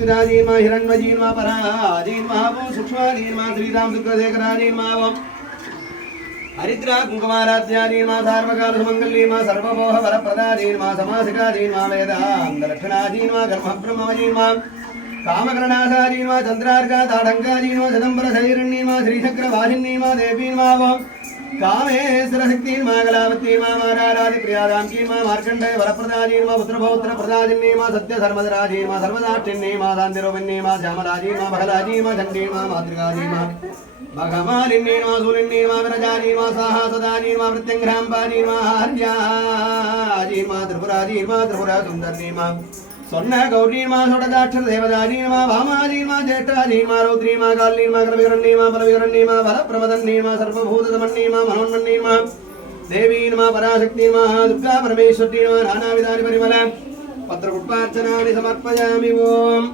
జ్యోతిరాజీన్మా హిరణ్మజీన్మా పరాజీన్మా ఓం సూక్ష్మాజీన్మా శ్రీరామ శుక్రశేఖరాజీన్మా ఓం హరిద్రా కుంకుమారాధ్యాదీన్మా సార్వకాల సుమంగళీమా సర్వమోహ వరప్రదాదీన్మా సమాసికాదీన్మా వేదాంతలక్షణాదీన్మా కర్మ బ్రహ్మజీన్మా కామకరణాసాదీన్మా చంద్రార్గా తాడంగాదీన్మా చిదంబర శైరణ్యమా శ్రీచక్రవాహిన్యమా దేవీన్మా ఓం కామేశ్వర శక్తిన్మా కళావతీమా మారారాధి ప్రియాదాంకీమా మార్కండయ వరప్రదాదీన్మా పుత్రపౌత్ర ప్రదాదిన్యమా సత్య ధర్మధరాజీన్మా సర్వదాక్షిణ్యమా శాంతిరూపిణ్యమా శ్యామరాజీమా బహలాజీమా చండీమా మాతృగాజీమా భగమాలిన్యమా సూలిన్యమా విరజానీమా సాహా సదానీమా మృత్యంఘ్రాంబానీమా హర్యాజీమా త్రిపురాజీమా త్రిపురా సుందర్నీమా స్వర్ణ గౌరీమా షోడదాక్షర దేవదానీమా వామాజీమా జ్యేష్ఠాజీమా రౌద్రీమా కాళీమా కలవికరణీమా బలవికరణీమా బలప్రమదన్నీమా సర్వభూతమన్నీమా మనోన్మన్నీమా దేవీన్మా పరాశక్తిమా దుర్గా పరమేశ్వరీమా నానావిధాని పరిమళ పత్రపుష్పార్చనాని సమర్పయామి ఓం